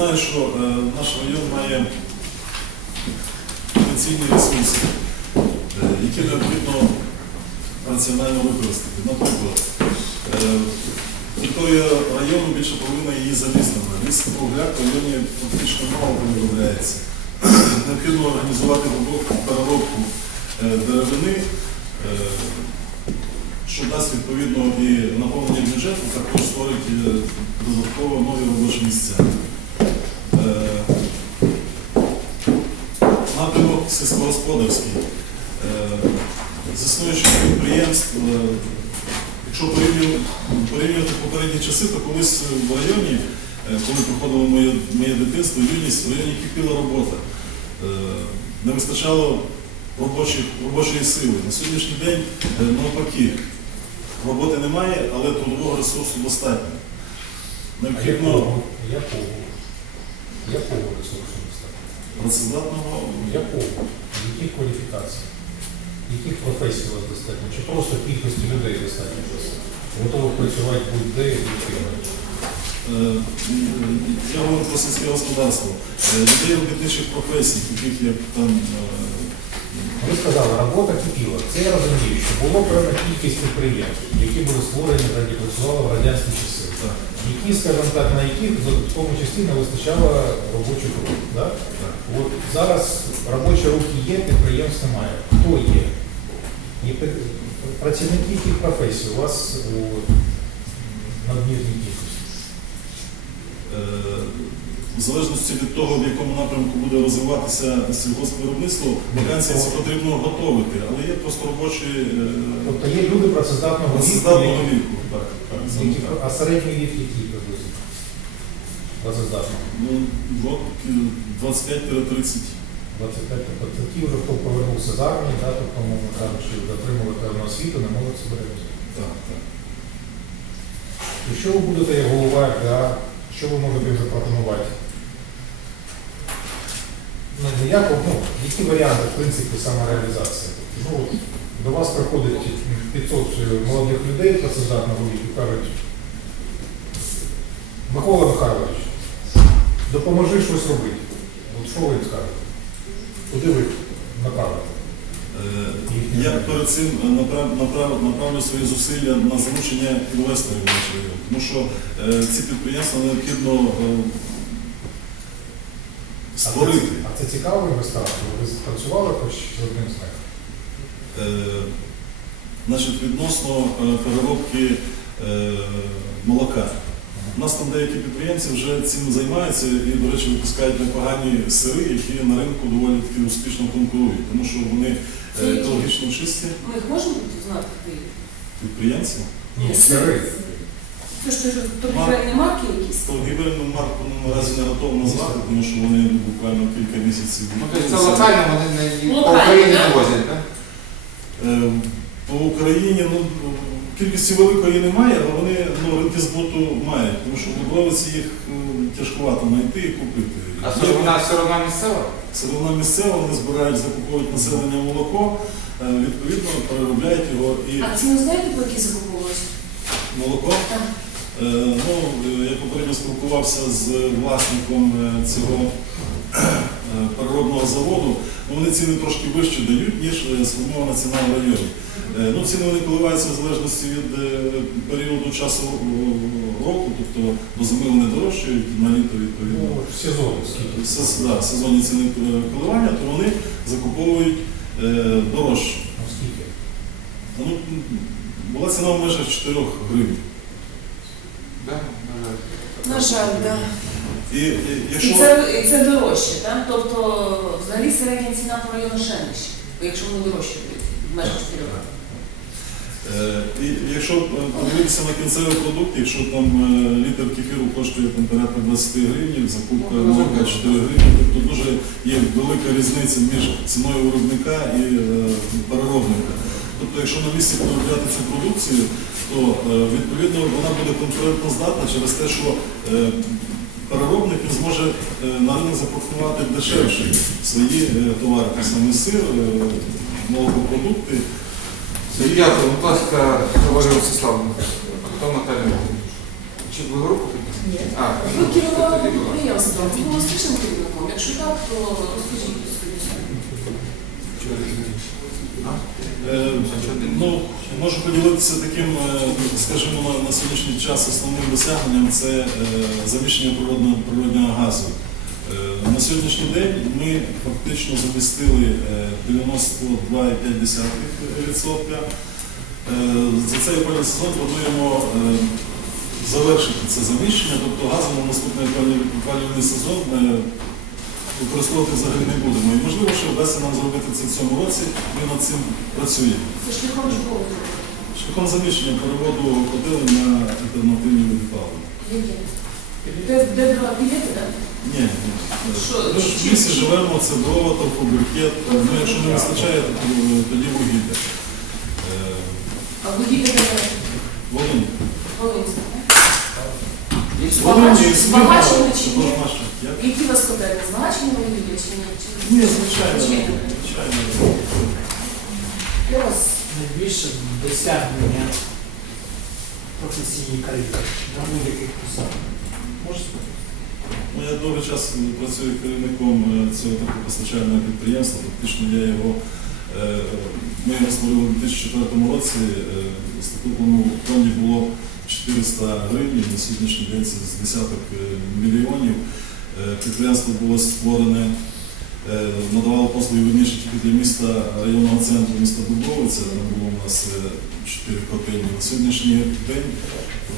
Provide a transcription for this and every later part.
знаю, що е, наш район має потенційні ресурси, е, які необхідно раціонально використати. Наприклад, е, району більше половина її заліснена. Ліс кругляк в районі фактично мало виробляється. Необхідно організувати переробку е, деревини, що дасть відповідно і наповнення бюджету, також створить додатково нові робочі місця. Сільськогосподарський. Е, З існуючих підприємств, е, якщо порівнювати, попередні часи, то колись в районі, е, коли проходило моє, моє дитинство, юність, в районі кипіла робота. Не вистачало робочих, робочої сили. На сьогоднішній день навпаки, роботи немає, але трудового ресурсу достатньо. Необхідно? Якого ресурсу достатньо? працездатного Якого? Яких кваліфікацій? Яких професій у вас достатньо? Чи просто кількості людей достатньо? Готових працювати будь-де і будь-ким? Е, Я говорю про сільське господарство. Е, Людей робітничих професій, таких як там е, Ви сказали, робота кипіла. Це я розумію, що було певна кількість підприємств, які були створені працювали в радянські часи. Які, скажімо так, на яких в тому числі не вистачало робочих рук. Да? От зараз робочі руки є, підприємств немає. Хто є? І працівники яких професій у вас у надмірній кількості? В залежності від того, в якому напрямку буде розвиватися сільгоспвиробництво, вакансії ці потрібно готовити, але є просто робочі е, Тобто є люди працездатного віку, працездатного віку. Так, так, саме які- так. а середній вік який приблизно? Працездатного. Ну, е, 25-30. 25, тобто ті вже, хто повернувся з армії, да, тобто, мовно кажучи, отримали певну освіту, не можуть себе реалізувати. Так, так. Якщо ви будете як голова РДА, що ви можете їм запропонувати? Ну, як, ну, які варіанти, в принципі, самореалізації? Ну, до вас приходить 500 молодих людей працездатного віку, кажуть, Микола Михайлович, допоможи щось робити. От що ви їм скажете? Куди ви направите? Е, Я перед цим направ- направ- направлю свої зусилля на залучення інвесторів в наш. Тому що е, ці підприємства необхідно е, створити. А це, це цікаво інвесторам? Ви працювали хоч з одним з них? Е, Значить, відносно е, переробки е, молока. У нас там деякі підприємці вже цим займаються і, до речі, випускають непогані сири, які на ринку доволі таки успішно конкурують, тому що вони екологічно чисті Ми їх можемо знати підприємці. Ні, сири. Це ж теж торгівельні марки якісь. То гібельну марку ну, наразі не готово назвати, тому що вони буквально кілька місяців. Ну, тобто це локально вони не по Локально, Україні да? не возять, так? Е, По Україні ну, кількості великої немає, але вони ну, ринки збуту мають, тому що в Дубровиці їх е, тяжкувато знайти і купити. А Є все вона все одно місцева? Сировина місцева, вони збирають, закуповують населення молоко, е, відповідно переробляють його і А ціну знаєте, по якій закуповувалось? молоко. Так. Е, Ну, е, я попередньо спілкувався з власником е, цього переробного заводу. Ну, Вони ціни трошки вище дають, ніж сформована ціна в районі. Ну, ціни вони коливаються в залежності від періоду часу року, тобто до зими вони дорожчають, на літо відповідно. Ну, сезон? Сез- да, сезонні ціни коливання, то вони закуповують е, дорожче. Скільки? Ну, була ціна в межах 4 гривень. На жаль, так. І, і І якщо це, і це дорожче, так? Тобто взагалі середня ціна по району ще нижча, якщо вони дорожче в межах 4 роки. Е, І якщо е, подивитися на кінцевий продукт, якщо там е, літр кефіру коштує там, порядка 20 гривень, закупка молока 4 гривні, тобто дуже є велика різниця між ціною виробника і переробника. Тобто, якщо на місці переробляти цю продукцію, то е, відповідно вона буде конкурентно здатна через те, що е, переробник він зможе е, на ринок запропонувати дешевше свої товари, саме сир, молокопродукти. Дякую, будь ласка, Валерій Ростиславовна. Хто Наталя? Чи ви групу? Ні. А, Ви керували підприємством, ви були успішним керівником. Якщо так, то розкажіть скоріше. Е, Ну, можу поділитися таким, е, скажімо, на, сьогоднішній час основним досягненням це е, заміщення природного, природного газу. Е, На сьогоднішній день ми фактично замістили е, 92,5%. Е, За цей опалювальний сезон плануємо е, завершити це заміщення, тобто газом на наступний опалювальний сезон використовувати взагалі не будемо. І можливо, що вдасться нам зробити це в цьому році, ми над цим працюємо. Це шляхом чого? Шляхом заміщення переводу котелень на альтернативні види палива. Де, два білети, так? Ні, ні. Що, Ми ж в лісі живемо, це дрова, торфобрикет, ну якщо не вистачає, то тоді вугілля. А вугілля де Волинь. Волинська, так? Волинь і Збагачені чи ні? Які у вас котельні? Збагачені вугілля чи ні? Ні, звичайно. Звичайно. звичайно. Для вас найбільше досягнення професійній кар'єри на будь-яких посадах? Можете? Ну, я довгий час працюю керівником е, цього теплопостачального підприємства. Фактично я його е, ми його створили у 2004 році. е, статутному фонді було 400 гривень, на сьогоднішній день це з десяток мільйонів. Е, Підприємство було створене, е, надавало послуги верніше тільки для міста районного центру міста Дубровиця. Там було у нас 4 котельні. На сьогоднішній день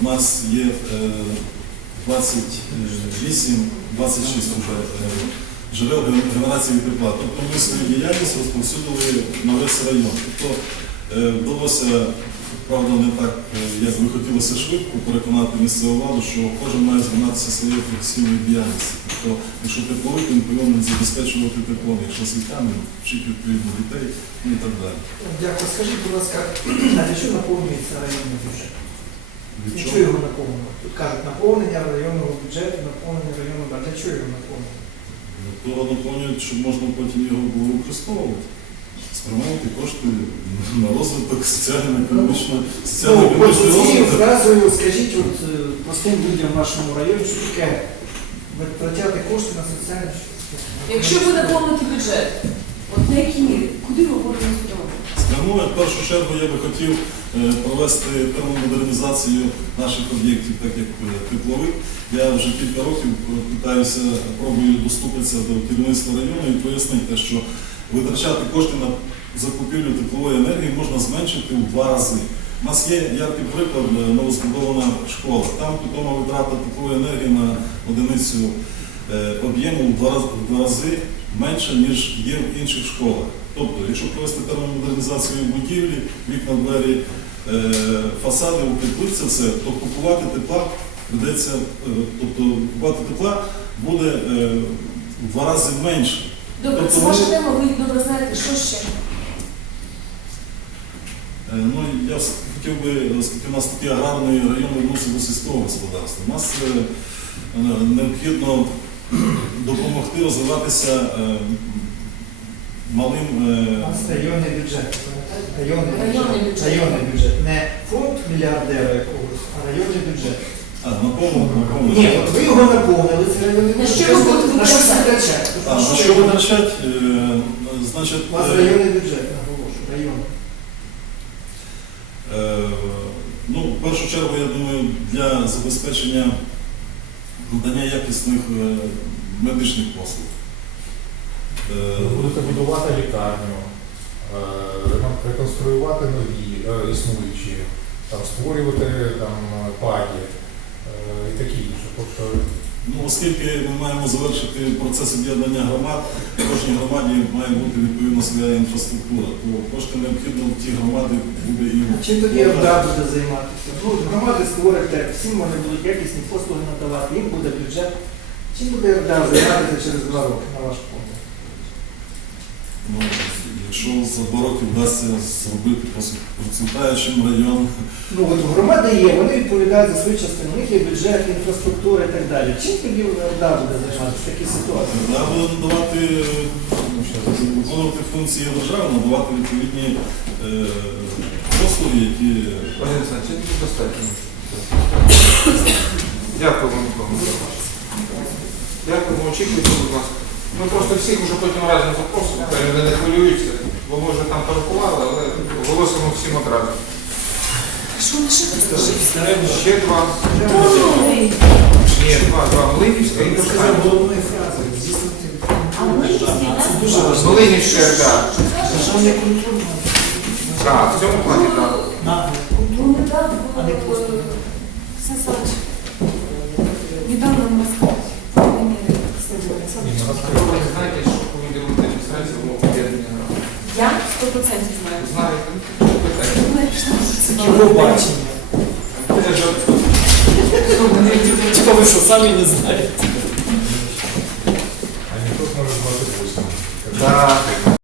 у нас є е, 28, 26 вже е, джерел генерації тепла. Тобто ми свою діяльність розповсюдили на весь район. Тобто е, вдалося, правда, не так, е, як би хотілося швидко, переконати місцеву владу, що кожен має займатися своєю професійною діяльністю. Тобто, якщо тепловик, він повинен забезпечувати теплом, якщо світами, вчити відповідно дітей ну, і так далі. Дякую. Скажіть, будь ласка, а для чого наповнюється районний бюджет? Для чого? його наповнювати? Тут кажуть, наповнення районного бюджету, наповнення районного бюджету. Для чого його? Того наповнюють, щоб можна потім його було використовувати. Спрямовувати кошти на розвиток соціально-економічного Ну, соціально-економічного цією розвитку. фразою скажіть от, е, простим людям в нашому районі, що таке витрачати кошти на соціальне Якщо ви наповните бюджет, от на який мірі, куди ви будете спрямовувати? Спрямує, в першу чергу я би хотів е, провести термомодернізацію наших об'єктів, так як е, тепловик. Я вже кілька років питаюся, пробую доступитися до керівництва району і пояснити, що витрачати кошти на закупівлю теплової енергії можна зменшити у два рази. У нас є яркий приклад, е, новозбудована школа. Там питома витрата теплової енергії на одиницю е, об'єму в два раз- в два рази менше, ніж є в інших школах. Тобто, якщо провести термомодернізацію будівлі, вікна, двері, е, фасади, укріпити все, то купувати тепла придеться, тобто купувати тепла буде в два рази менше. Добре, Тобто це ваша тема, ви добре знаєте, що ще? Е, Ну, я хотів би, оскільки у нас такий аграрний район вернувся до сільського господарства. У нас е, е, необхідно допомогти розвиватися е, малим. У е, нас районний бюджет. Районний Районний бюджет. бюджет. Районний бюджет. Не фонд мільярдера якогось, а районний бюджет. А, на повну. Ні, от ви його наповнили, це районний На що ви будете На щось витрачати? витрачати. А, на що витрачать? Е, Значить, У вас е, районний бюджет, наголошую, районний. Е, Ну, в першу чергу, я думаю, для забезпечення надання якісних е, медичних послуг. Е, Ви будете будувати лікарню, е, ремон- реконструювати нові е, існуючі, там, створювати там, паді і таке інше. Тобто Ну, оскільки ми маємо завершити процес об'єднання громад, в кожній громаді має бути відповідно своя інфраструктура, то кошти необхідно в ті громади буде і Чим тоді РДА буде займатися? Ну, громади створите, всім вони будуть якісні послуги надавати, їм буде бюджет. Чим буде РДА займатися через два роки, на ваш погляд? ну, якщо за два роки вдасться зробити процвітаючим район, Ну, от громади є, вони відповідають за свою частину, у них є бюджет, інфраструктура і так далі. Чим тоді РДА буде займатися в такій ситуації? Треба буде надавати, е, виконувати функції держави, надавати відповідні е, послуги, які Пане Олександр, чи не достатньо? Дякую вам, Миколаївич. Очікуйте, будь ласка. Ми просто всіх уже потім разом запросимо, хай вони не хвилюються, бо ми вже там порахували, але оголосимо всім одразу. Що на що Ще два. Ні, два, два. Млинівська і Я сказав Пушкарівська. головною А ми дуже. Млинівська, так. Державне культурне. Так, в цьому плані так. Ну, так, А не просто. Сасач. Недавно в Москве. Ні, ну, Ви не знаєте, що повинні робити адміністрація в умовах об'єднання громад? Я 100% знаю. Знаєте? Питання. Ну, я пішла на Його бачення. Типа ви що, самі не знаєте? А не тот может 28. Так.